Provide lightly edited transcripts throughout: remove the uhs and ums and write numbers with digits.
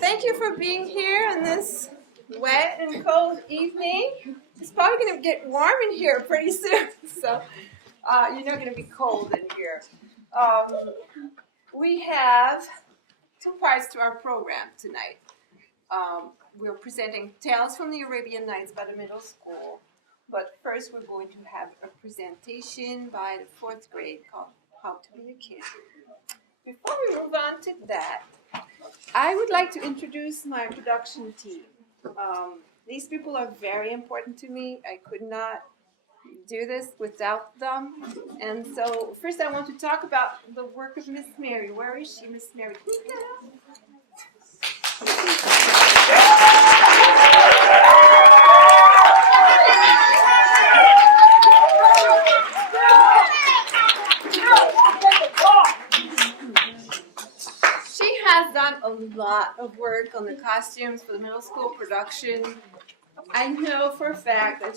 Thank you for being here on this wet and cold evening. It's probably going to get warm in here pretty soon, so you're not going to be cold in here. We have two parts to our program tonight. We're presenting Tales from the Arabian Nights by the middle school, but first we're going to have a presentation by the fourth grade called How to Be a Kid. Before we move on to that, I would like to introduce my production team. These people are very important to me. I could not do this without them. And so first I want to talk about the work of Miss Mary. Where is she, Miss Mary? Can you get up? She has done a lot of work on the costumes for the middle school production. I know for a fact that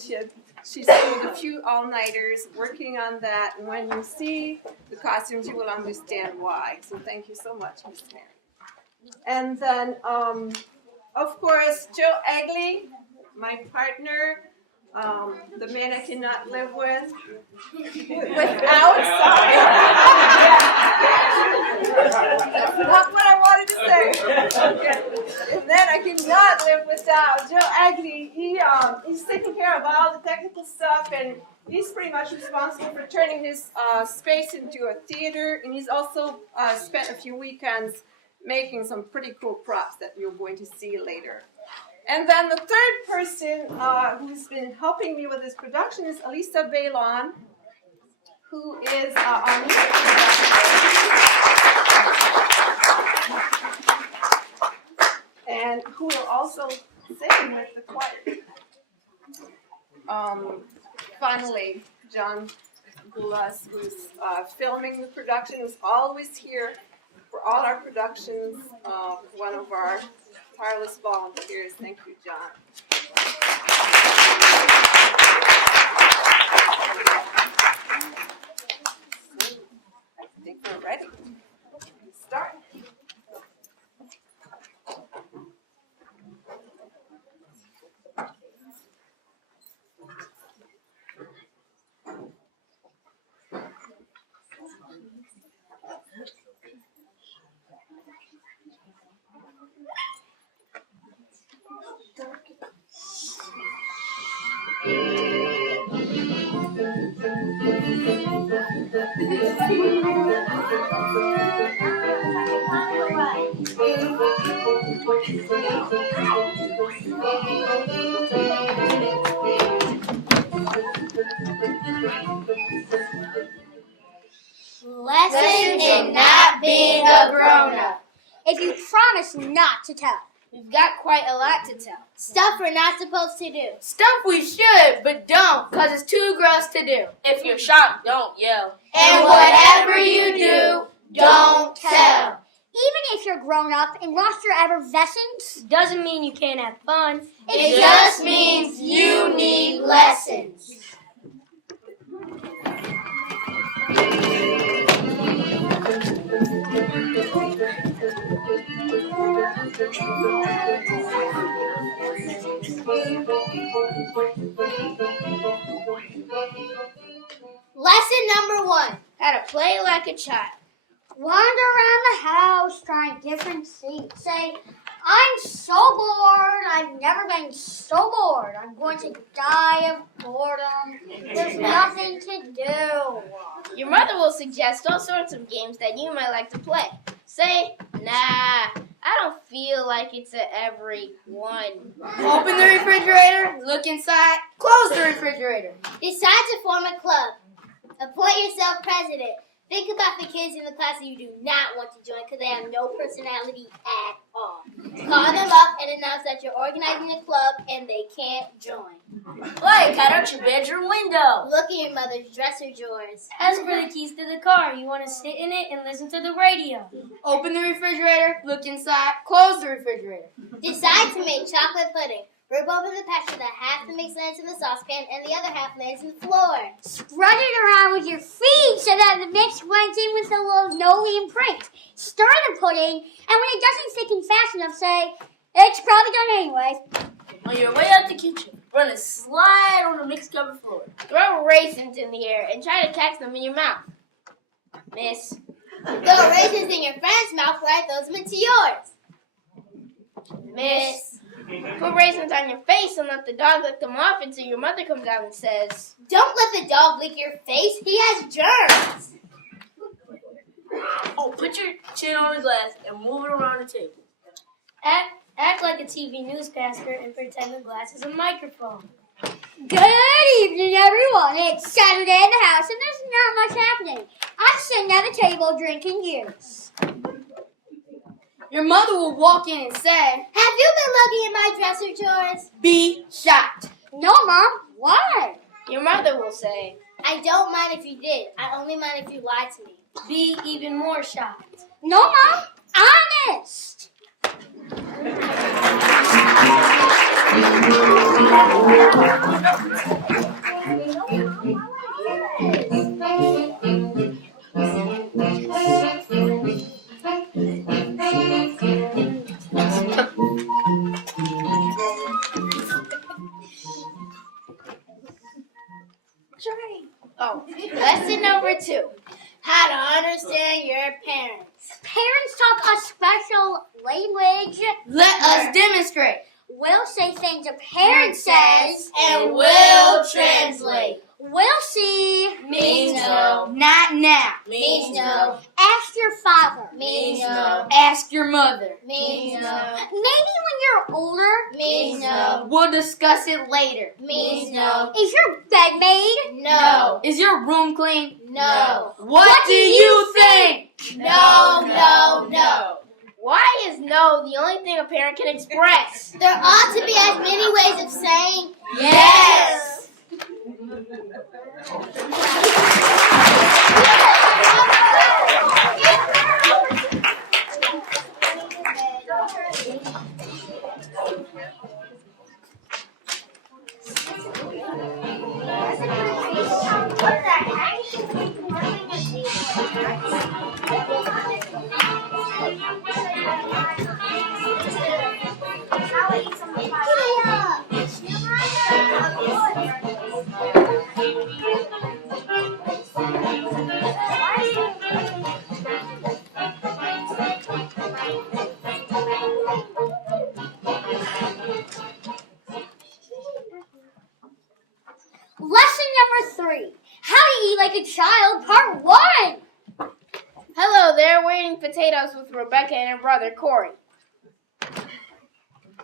she's pulled a few all-nighters working on that, and when you see the costumes, you will understand why. So thank you so much, Miss Mary. And then, of course, Joe Egley, my partner, the man I cannot live with, without sorry. That's not what I wanted to say. Okay. And then I cannot live without Joe Egley. He's taking care of all the technical stuff, and he's pretty much responsible for turning his space into a theater, and he's also spent a few weekends making some pretty cool props that you're going to see later. And then the third person who's been helping me with this production is Alisa Bailon, who is our music director, and who will also sing with the choir. Finally, John Gulas, who's filming the production, who's always here for all our productions, one of our tireless volunteers. Thank you, John. I think we're ready. Start. Lesson in not being a grown-up. If you promise not to tell. We've got quite a lot to tell. Stuff we're not supposed to do. Stuff we should, but don't, because it's too gross to do. If you're shocked, don't yell. And whatever you do, don't tell. Even if you're grown up and lost your effervescence, Doesn't mean you can't have fun. it just means you need lessons. Lesson number 1. How to play like a child. Wander around the house, trying different seats. Say, I'm so bored. I've never been so bored. I'm going to die of boredom. There's nothing to do. Your mother will suggest all sorts of games that you might like to play. Say, nah, I don't feel like it's a every one. Open the refrigerator, look inside, close the refrigerator. Decide to form a club. Appoint yourself president. Think about the kids in the class that you do not want to join because they have no personality at all. Call them up and announce that you're organizing a club and they can't join. Hey, cut out your bedroom window. Look in your mother's dresser drawers. Ask for the keys to the car. You want to sit in it and listen to the radio. Open the refrigerator, look inside, close the refrigerator. Decide to make chocolate pudding. Rip open the patch so that half the mix lands in the saucepan and the other half lands in the floor. Spread it around with your feet so that the mix blends in with the linoleum bricks. Stir the pudding, and when it doesn't thicken fast enough, say, it's probably done anyway. On your way out the kitchen, run a slide on the mixed covered floor. Throw raisins in the air and try to catch them in your mouth. Miss. Throw raisins in your friend's mouth while I throws them into yours. Miss. Put raisins on your face and let the dog lick them off until your mother comes out and says, Don't let the dog lick your face. He has germs. Oh, put your chin on the glass and move it around the table. Act like a TV newscaster and pretend the glass is a microphone. Good evening, everyone. It's Saturday in the house, and there's not much happening. I'm sitting at a table drinking juice. Your mother will walk in and say, Have you been looking in my dresser drawers? be shocked. No, Mom. Why? your mother will say, I don't mind if you did. I only mind if you lied to me. Be even more shocked. No, Mom. Honest. Lesson number 2. How to understand your parents. Parents talk a special language. Let us demonstrate. We'll say things a parent says. And will translate. We'll see. Means no. Not now. Means no. Ask your father. Means no. Ask your mother. Means no. Maybe when you're older. Means no. We'll discuss it later. Means no. Is your bed made? No. Is your room clean? No. What do you think? No, no, no. Why is no the only thing a parent can express? There ought to be as many ways of saying Yes. Lesson number 3. How to eat like a child, part 1. Hello there, we're eating potatoes with Rebecca and her brother Corey.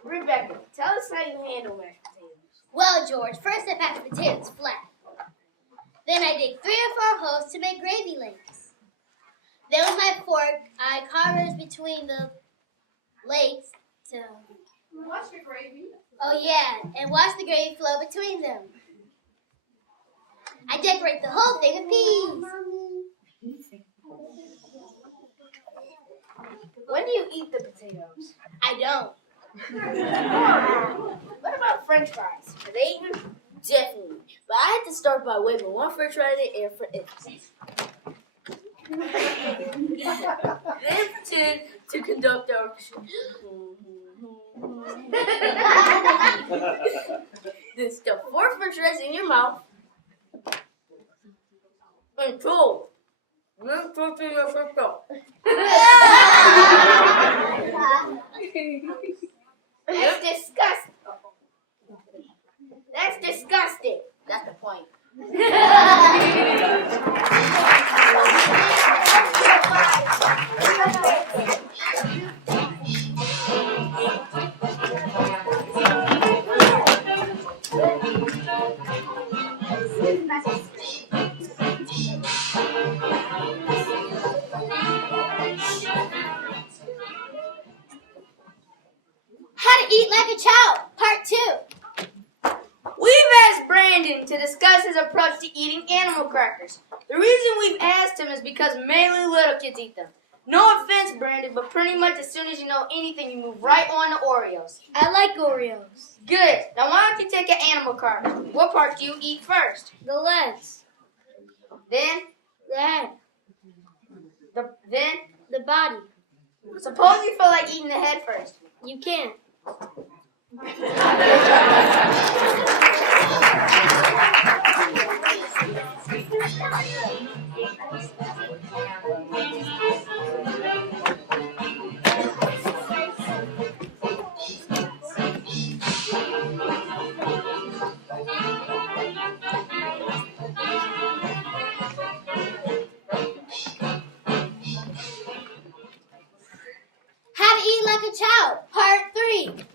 Rebecca, tell us how you handle mashed potatoes. Well, George, first I pack the potatoes flat. Then I dig 3 or 4 holes to make gravy links. Then with my fork, I carve between the legs to... Watch the gravy. Oh yeah, and watch the gravy flow between them. I decorate the whole thing with peas. When do you eat the potatoes? I don't. What about French fries? Are they eaten? Definitely. But I had to start by waving one french fry in the air for emphasis. Then pretend to conduct our Then stuff 4 french fries in your mouth and pull. Then put in your french fry. That's disgusting. That's disgusting. That's the point. How to eat like a child, part 2. We've asked Brandon to discuss his approach to eating animal crackers. The reason we've asked him is because mainly little kids eat them. No offense, Brandon, but pretty much as soon as you know anything, you move right on to Oreos. I like Oreos. Good. Now why don't you take an animal card? What part do you eat first? The legs. Then? The head. Then? The body. Suppose you feel like eating the head first. You can't. How to eat like a child, part 3.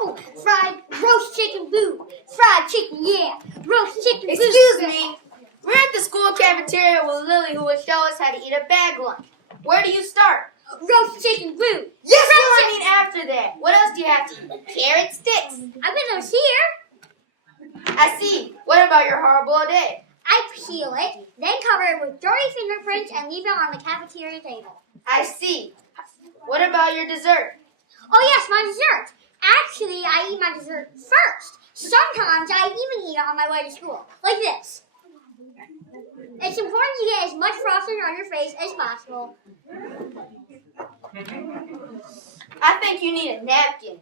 Oh, fried roast chicken boo. Fried chicken, yeah. Roast chicken boo. Excuse me. We're at the school cafeteria with Lily, who will show us how to eat a bag lunch. Where do you start? Roast chicken boo. Yes, no, I mean after that. What else do you have to eat? Carrot sticks. I've been those here. I see. What about your hard-boiled egg? I peel it, then cover it with dirty fingerprints and leave it on the cafeteria table. I see. What about your dessert? Oh yes, my dessert. Actually, I eat my dessert first. Sometimes I even eat it on my way to school, like this. It's important to get as much frosting on your face as possible. I think you need a napkin.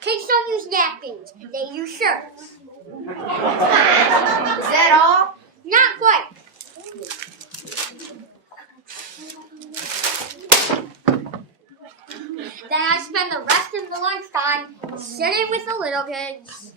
Kids don't use napkins, they use shirts. Is that all? Not quite. Then I spend the rest of the lunchtime sitting with the little kids.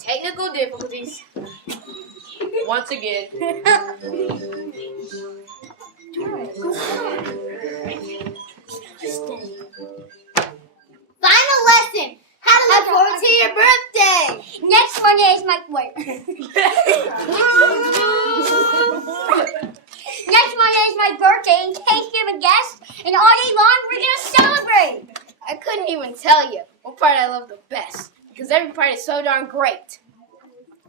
Technical difficulties. Once again. Final lesson. How to look forward to your birthday. Next Monday is my Next Monday is my birthday. In case you have a guest, and all day long we're gonna celebrate. I couldn't even tell you what part I love the best, because every part is so darn great.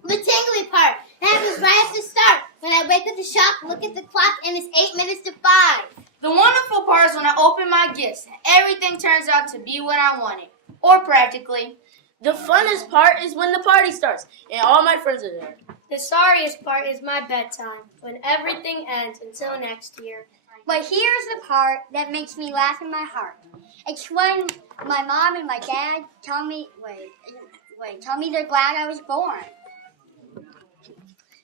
The tingly part. That happens right at the start. When I wake up to shop, look at the clock, and it's 8 minutes to 5. The wonderful part is when I open my gifts and everything turns out to be what I wanted. Or practically. The funnest part is when the party starts and all my friends are there. The sorriest part is my bedtime, when everything ends until next year. But here's the part that makes me laugh in my heart. It's when my mom and my dad tell me they're glad I was born.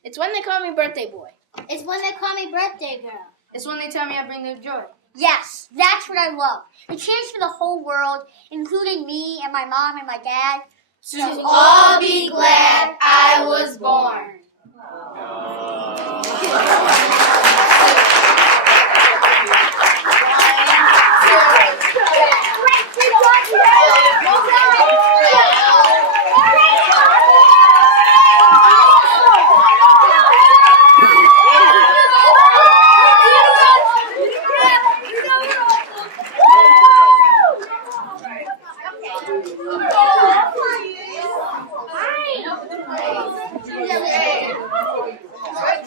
It's when they call me birthday boy. It's when they call me birthday girl. It's when they tell me I bring them joy. Yes, that's what I love. The chance for the whole world, including me and my mom and my dad, To all be glad I was born.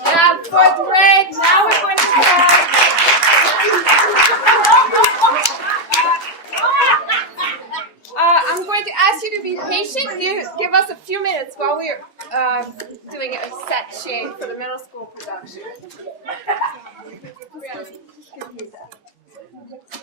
Now, fourth grade, now we're going to have... I'm going to ask you to be patient. You give us a few minutes while we're doing a set shade for the middle school production.